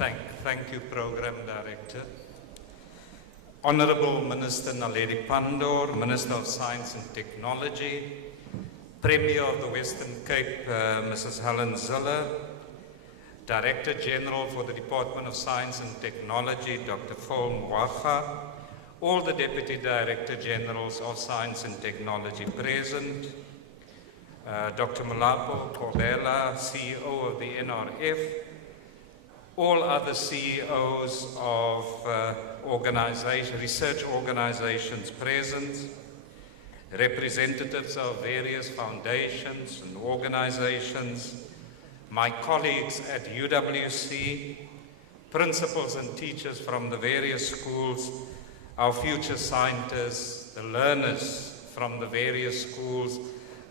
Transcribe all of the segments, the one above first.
Thank you, Program Director. Honorable Minister Naledi Pandor, Minister of Science and Technology, Premier of the Western Cape, Mrs. Helen Ziller, Director General for the Department of Science and Technology, Dr. Phil Mwacha, all the Deputy Director Generals of Science and Technology present, Dr. Malapo Kobela, CEO of the NRF, all other CEOs of research organizations present, representatives of various foundations and organizations, my colleagues at UWC, principals and teachers from the various schools, our future scientists, the learners from the various schools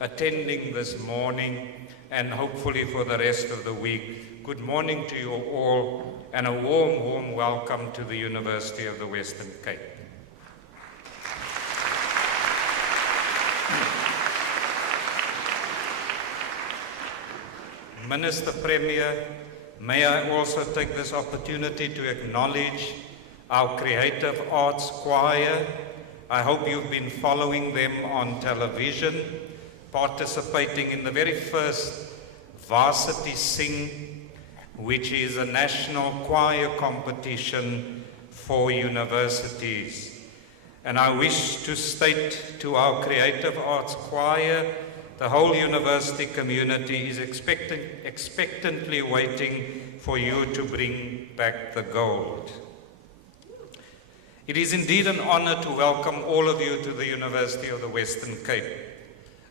attending this morning and hopefully for the rest of the week. Good morning to you all and a warm, warm welcome to the University of the Western Cape. Minister Premier, may I also take this opportunity to acknowledge our Creative Arts Choir. I hope you've been following them on television, participating in the very first Varsity Sing, which is a national choir competition for universities. And I wish to state to our Creative Arts Choir, the whole university community is expectantly waiting for you to bring back the gold. It is indeed an honor to welcome all of you to the University of the Western Cape,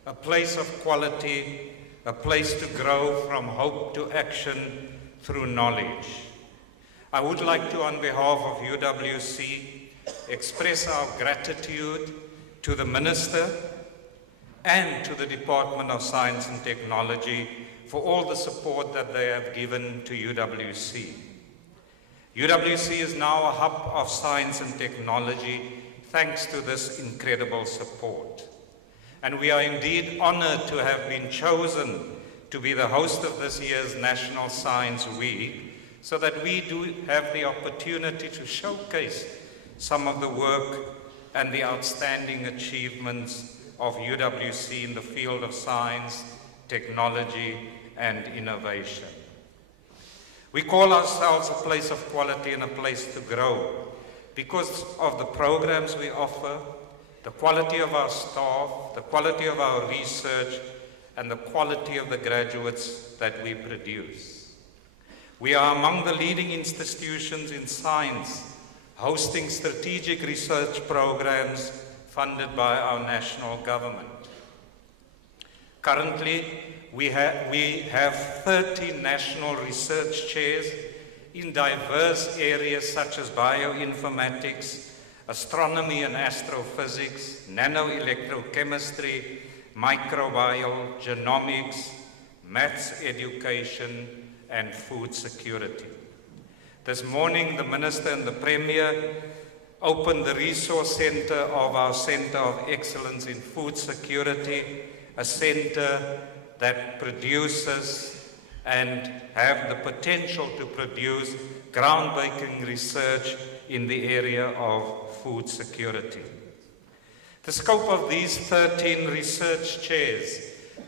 a place of quality, a place to grow from hope to action through knowledge. I would like to, on behalf of UWC, express our gratitude to the Minister and to the Department of Science and Technology for all the support that they have given to UWC. UWC is now a hub of science and technology thanks to this incredible support. And we are indeed honored to have been chosen to be the host of this year's National Science Week, so that we do have the opportunity to showcase some of the work and the outstanding achievements of UWC in the field of science, technology, and innovation. We call ourselves a place of quality and a place to grow because of the programs we offer, the quality of our staff, the quality of our research, and the quality of the graduates that we produce. We are among the leading institutions in science, hosting strategic research programs funded by our national government. Currently, we have 30 national research chairs in diverse areas such as bioinformatics, astronomy and astrophysics, nanoelectrochemistry, microbial, genomics, maths education, and food security. This morning, the Minister and the Premier opened the Resource Center of our Center of Excellence in Food Security, a center that produces and have the potential to produce groundbreaking research in the area of food security. The scope of these 13 research chairs,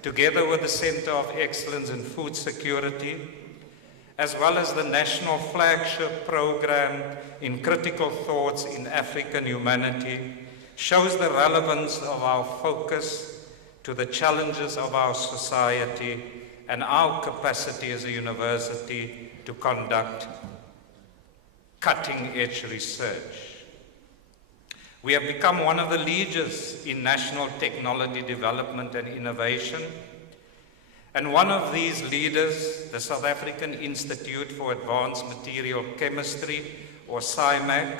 together with the Center of Excellence in Food Security, as well as the national flagship program in critical thoughts in African humanity, shows the relevance of our focus to the challenges of our society and our capacity as a university to conduct cutting-edge research. We have become one of the leaders in national technology development and innovation. And one of these leaders, the South African Institute for Advanced Material Chemistry, or SIMAC,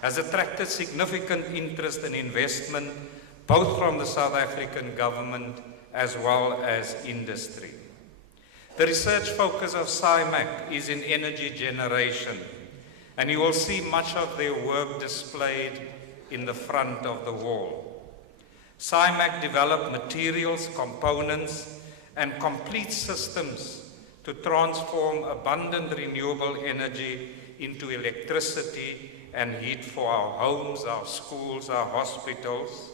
has attracted significant interest and investment both from the South African government as well as industry. The research focus of SIMAC is in energy generation, and you will see much of their work displayed in the front of the wall. SIMAC developed materials, components, and complete systems to transform abundant renewable energy into electricity and heat for our homes, our schools, our hospitals,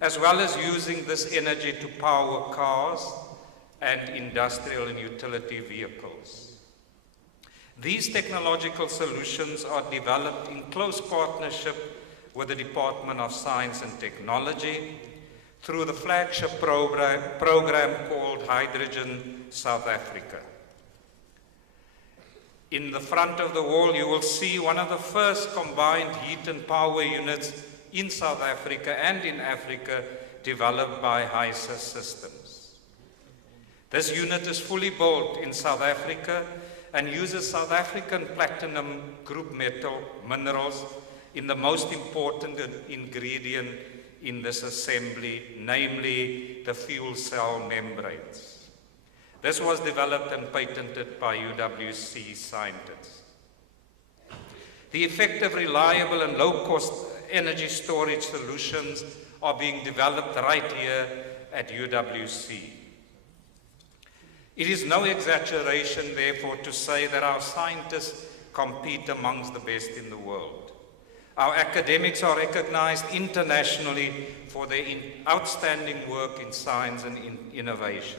as well as using this energy to power cars and industrial and utility vehicles. These technological solutions are developed in close partnership with the Department of Science and Technology through the flagship program called Hydrogen South Africa. In the front of the wall, you will see one of the first combined heat and power units in South Africa and in Africa developed by HYSA Systems. This unit is fully built in South Africa and uses South African platinum group metal minerals in the most important ingredient in this assembly, namely the fuel cell membranes. This was developed and patented by UWC scientists. The effective, reliable, and low-cost energy storage solutions are being developed right here at UWC. It is no exaggeration, therefore, to say that our scientists compete amongst the best in the world. Our academics are recognized internationally for their outstanding work in science and innovation.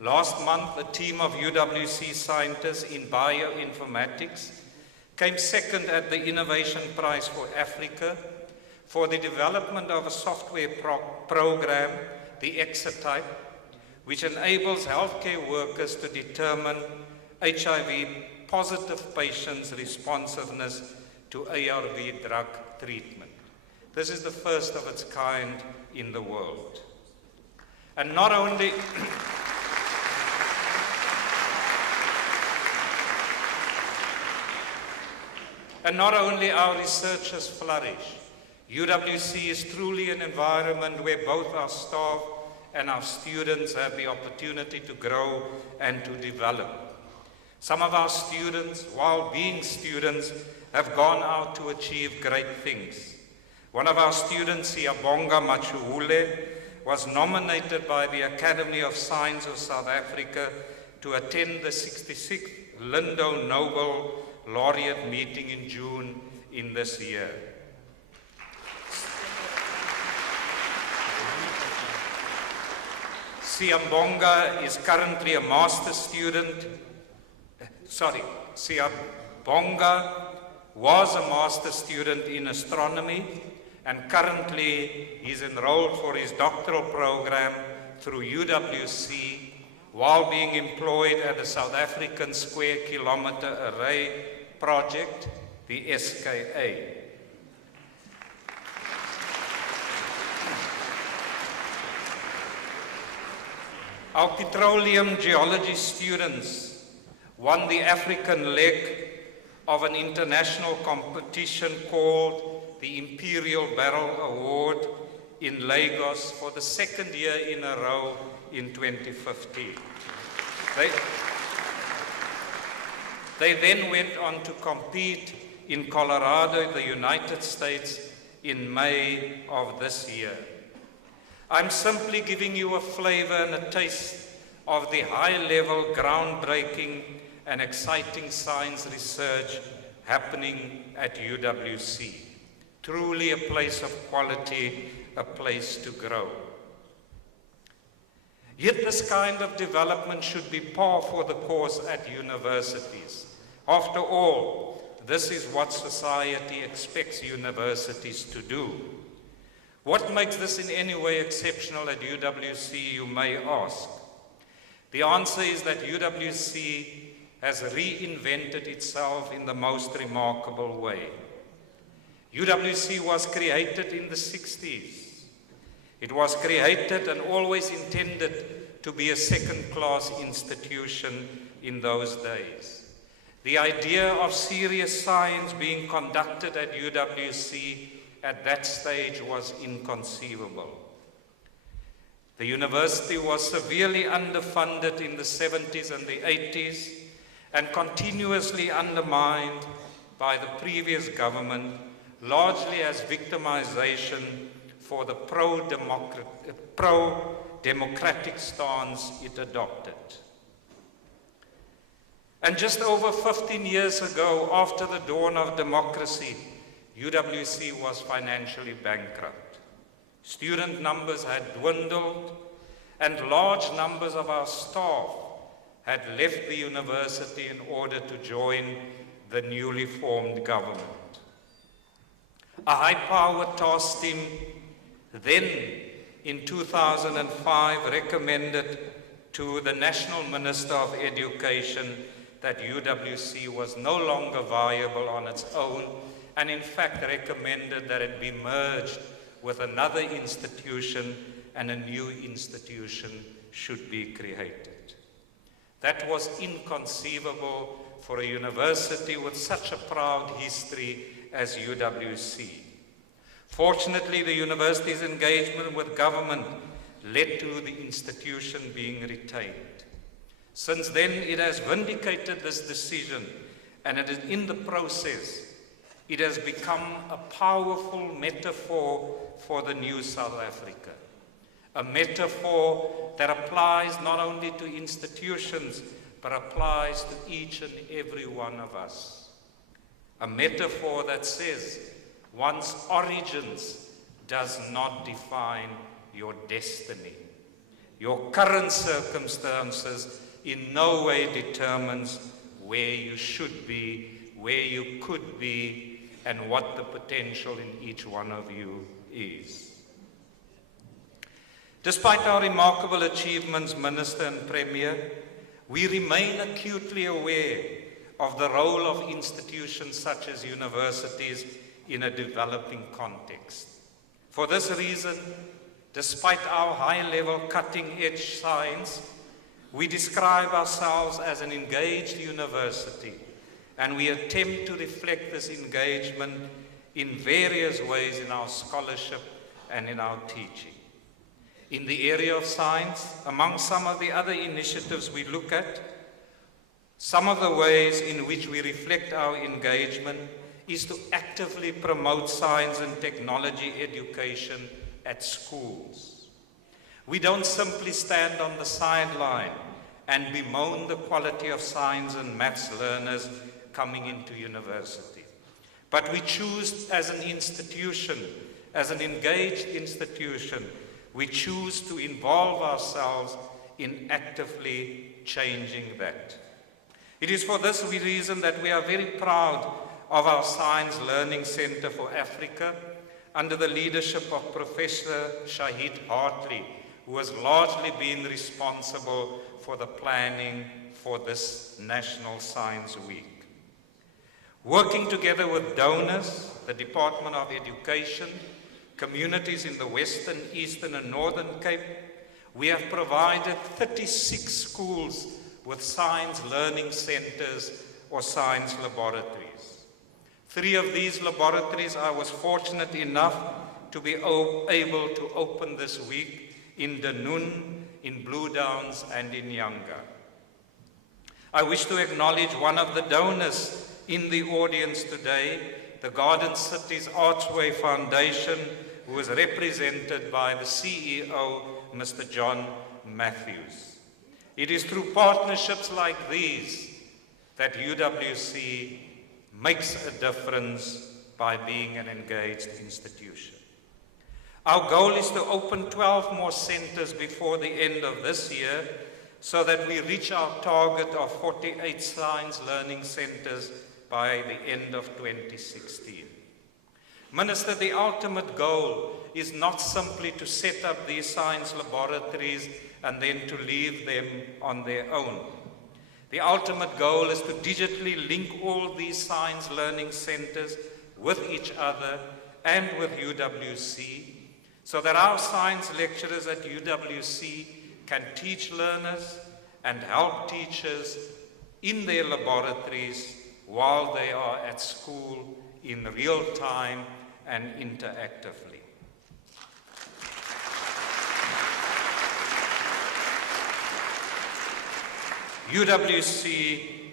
Last month, a team of UWC scientists in bioinformatics came second at the Innovation Prize for Africa for the development of a software program, the Exotype, which enables healthcare workers to determine HIV-positive patients' responsiveness to ARV drug treatment. This is the first of its kind in the world. And not only our researchers flourish, UWC is truly an environment where both our staff and our students have the opportunity to grow and to develop. Some of our students, while being students, have gone out to achieve great things. One of our students, Siyabonga Machuhule, was nominated by the Academy of Science of South Africa to attend the 66th Lindo Nobel Laureate meeting in June in this year. Siyabonga is currently a master's student. Siyabonga was a master's student in astronomy, and currently he's enrolled for his doctoral program through UWC while being employed at the South African Square Kilometre Array Project, the SKA. Our petroleum geology students won the African leg of an international competition called the Imperial Barrel Award in Lagos for the second year in a row in 2015. They then went on to compete in Colorado, the United States, in May of this year. I'm simply giving you a flavor and a taste of the high-level, groundbreaking, and exciting science research happening at UWC. Truly a place of quality, a place to grow. Yet this kind of development should be par for the course at universities. After all, this is what society expects universities to do. What makes this in any way exceptional at UWC, you may ask? The answer is that UWC has reinvented itself in the most remarkable way. UWC was created in the 60s. It was created and always intended to be a second-class institution in those days. The idea of serious science being conducted at UWC at that stage was inconceivable. The university was severely underfunded in the 70s and the 80s and continuously undermined by the previous government, largely as victimization for the pro-democratic stance it adopted. And just over 15 years ago, after the dawn of democracy, UWC was financially bankrupt. Student numbers had dwindled, and large numbers of our staff had left the university in order to join the newly formed government. A high-powered task team then, in 2005, recommended to the National Minister of Education that UWC was no longer viable on its own, and in fact recommended that it be merged with another institution and a new institution should be created. That was inconceivable for a university with such a proud history as UWC. Fortunately, the university's engagement with government led to the institution being retained. Since then, it has vindicated this decision, and it is in the process, it has become a powerful metaphor for the new South Africa. A metaphor that applies not only to institutions, but applies to each and every one of us. A metaphor that says, one's origins does not define your destiny. Your current circumstances in no way determines where you should be, where you could be, and what the potential in each one of you is. Despite our remarkable achievements, Minister and Premier, we remain acutely aware of the role of institutions such as universities in a developing context. For this reason, despite our high-level cutting-edge science, we describe ourselves as an engaged university, and we attempt to reflect this engagement in various ways in our scholarship and in our teaching. In the area of science, among some of the other initiatives we look at, some of the ways in which we reflect our engagement is to actively promote science and technology education at schools. We don't simply stand on the sideline and bemoan the quality of science and maths learners coming into university. But we choose as an institution, as an engaged institution, we choose to involve ourselves in actively changing that. It is for this reason that we are very proud of our Science Learning Center for Africa under the leadership of Professor Shahid Hartley, who has largely been responsible for the planning for this National Science Week. Working together with donors, the Department of Education, communities in the Western, Eastern and Northern Cape, we have provided 36 schools with science learning centers or science laboratories. 3 of these laboratories I was fortunate enough to be able to open this week in Dunoon, in Blue Downs and in Yanga. I wish to acknowledge one of the donors in the audience today, the Garden Cities Archway Foundation, who is represented by the CEO, Mr. John Matthews. It is through partnerships like these that UWC makes a difference by being an engaged institution. Our goal is to open 12 more centers before the end of this year so that we reach our target of 48 science learning centers by the end of 2016. Minister, the ultimate goal is not simply to set up these science laboratories and then to leave them on their own. The ultimate goal is to digitally link all these science learning centers with each other and with UWC so that our science lecturers at UWC can teach learners and help teachers in their laboratories while they are at school in real time and interactively. UWC,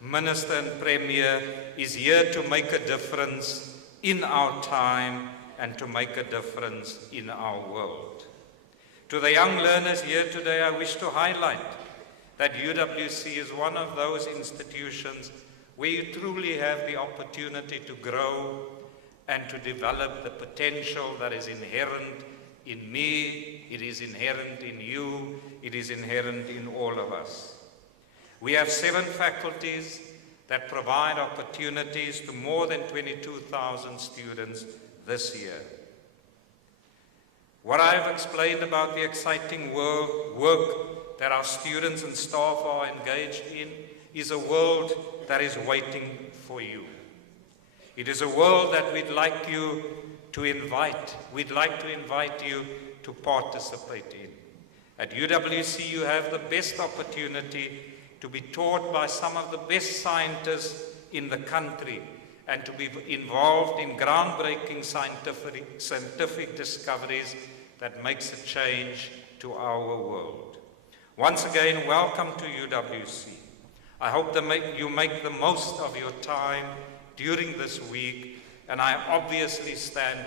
Minister and Premier, is here to make a difference in our time and to make a difference in our world. To the young learners here today, I wish to highlight that UWC is one of those institutions where you truly have the opportunity to grow and to develop the potential that is inherent in me, it is inherent in you, it is inherent in all of us. We have 7 faculties that provide opportunities to more than 22,000 students this year. What I have explained about the exciting work that our students and staff are engaged in is a world that is waiting for you. It is a world that we'd like you to invite. We'd like to invite you to participate in. At UWC, you have the best opportunity to be taught by some of the best scientists in the country and to be involved in groundbreaking scientific discoveries that makes a change to our world. Once again, welcome to UWC. I hope that you make the most of your time during this week, and I obviously stand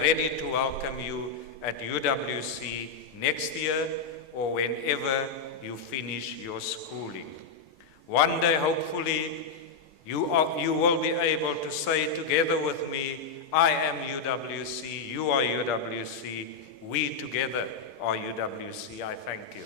ready to welcome you at UWC next year or whenever you finish your schooling. One day, hopefully, you will be able to say together with me, I am UWC, you are UWC, we together are UWC. I thank you.